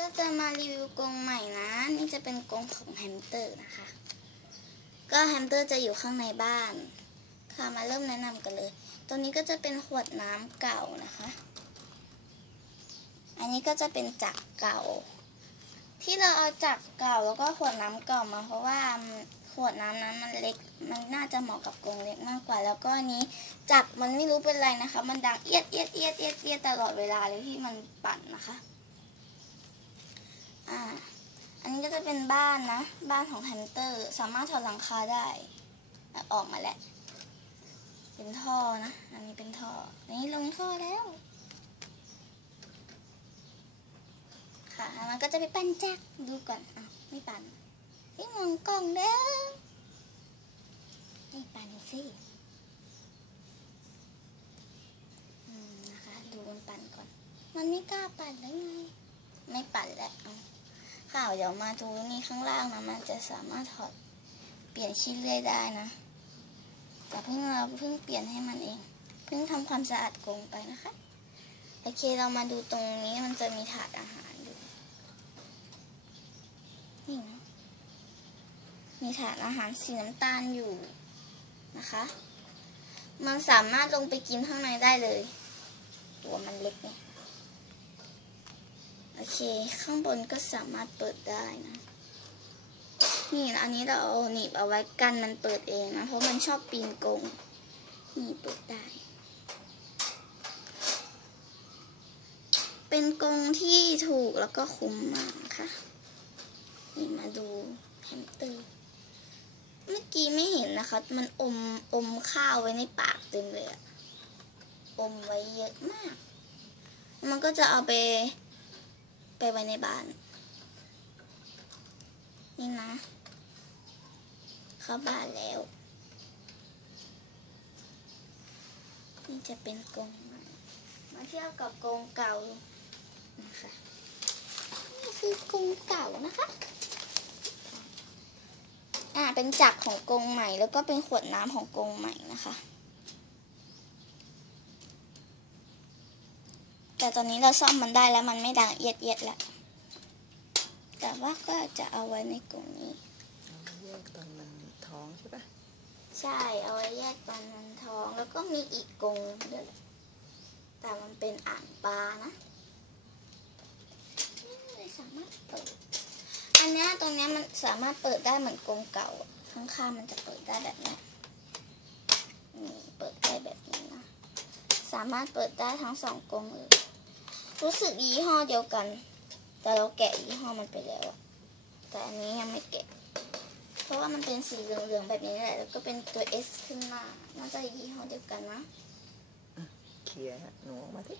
ก็จะมารีวิวกรงใหม่นะ นี่จะเป็นกรงของแฮมสเตอร์นะคะ ก็แฮมสเตอร์จะอยู่ข้างในบ้าน ค่ะมาเริ่มแนะนำกันเลย ตัวนี้ก็จะเป็นขวดน้ำเก่านะคะ อันนี้ก็จะเป็นจักรเก่า ที่เราเอาจักรเก่าแล้วก็ขวดน้ำเก่ามา เพราะว่าขวดน้ำนั้นมันเล็ก มันน่าจะเหมาะกับกรงเล็กมากกว่า แล้วก็อันนี้จักรมันไม่รู้เป็นไรนะคะ มันดังเอียดเอียดเอียดเอียดเอียดตลอดเวลาเลยที่มันปั่นนะคะ อ่า อันนี้ก็จะเป็น บ้านนะ บ้านของแฮมสเตอร์สามารถถอดหลังคาได้ออกมาแล้ว เป็นท่อนะ อันนี้เป็นท่อ นี่ลงท่อแล้ว ค่ะ มันก็จะไปปั่นจักรดูก่อนอะไม่ปั่นพี่มองกล้องเด้อไม่ปั่นสิอืมนะคะ ดูมันปั่นก่อน มันไม่กล้าปั่นได้ไง ไม่ปั่น แล้วอะค่ะเดี๋ยวมาดูนี่ข้างล่างนะ มันจะสามารถถอดเปลี่ยนชิ้นเลื่อยได้นะ แต่เพิ่งเราเพิ่งเปลี่ยนให้มันเอง เพิ่งทำความสะอาดกรงไปนะคะ โอเคเรามาดูตรงนี้มันจะมีถาดอาหารอยู่นี่นะมีถาดอาหารสีน้ำตาลอยู่นะคะ มันสามารถลงไปกินข้างในได้เลย ตัวมันเล็กเนี่ย โอเค ข้างบนก็สามารถเปิดได้นะ นี่นะอันนี้เราเอาหนีบเอาไว้กันมันเปิดเองนะ เพราะมันชอบปีนกง นี่เปิดได้ เป็นกงที่ถูกแล้วก็คุ้มมากค่ะ นี่มาดูแฮมสเตอร์ เมื่อกี้ไม่เห็นนะคะ มันอมอมข้าวไว้ในปากเต็มเลยอะอมไว้เยอะมาก มันก็จะเอาไป ไปไว้ในบ้าน นี่นะ เข้าบ้านแล้ว นี่จะเป็นกรงใหม่มาเทียบกับกรงเก่านะคะนี่คือกรงเก่านะคะอ่าเป็นจักรของกรงใหม่ แล้วก็เป็นขวดน้ำของกรงใหม่นะคะ แต่ตอนนี้เราซ่อมมันได้แล้วมันไม่ดังเอียดเอียดๆแล้วแต่ว่าก็จะเอาไว้ในกรงนี้เอาแยกตอนมันท้องใช่ปะใช่เอาไว้แยกตอนมันท้องแล้วก็มีอีกกรงด้วยแต่มันเป็นอ่างปลานะไม่สามารถเปิดอันเนี้ยตรงเนี้ยมันสามารถเปิดได้เหมือนกรงเก่าอะข้างๆมันจะเปิดได้แบบเนี้ยนี่เปิดได้แบบนี้นะสามารถเปิดได้ทั้งสองกรงเลย รู้สึกยี่ห้อเดียวกัน แต่เราแกะยี่ห้อมันไปแล้วอะแต่อันนี้ยังไม่แกะ เพราะว่ามันเป็นสีเหลืองๆแบบนี้แหละ แล้วก็เป็นตัว S ขึ้นมา น่าจะยี่ห้อเดียวกันนะเขียร์หนูออกมาที่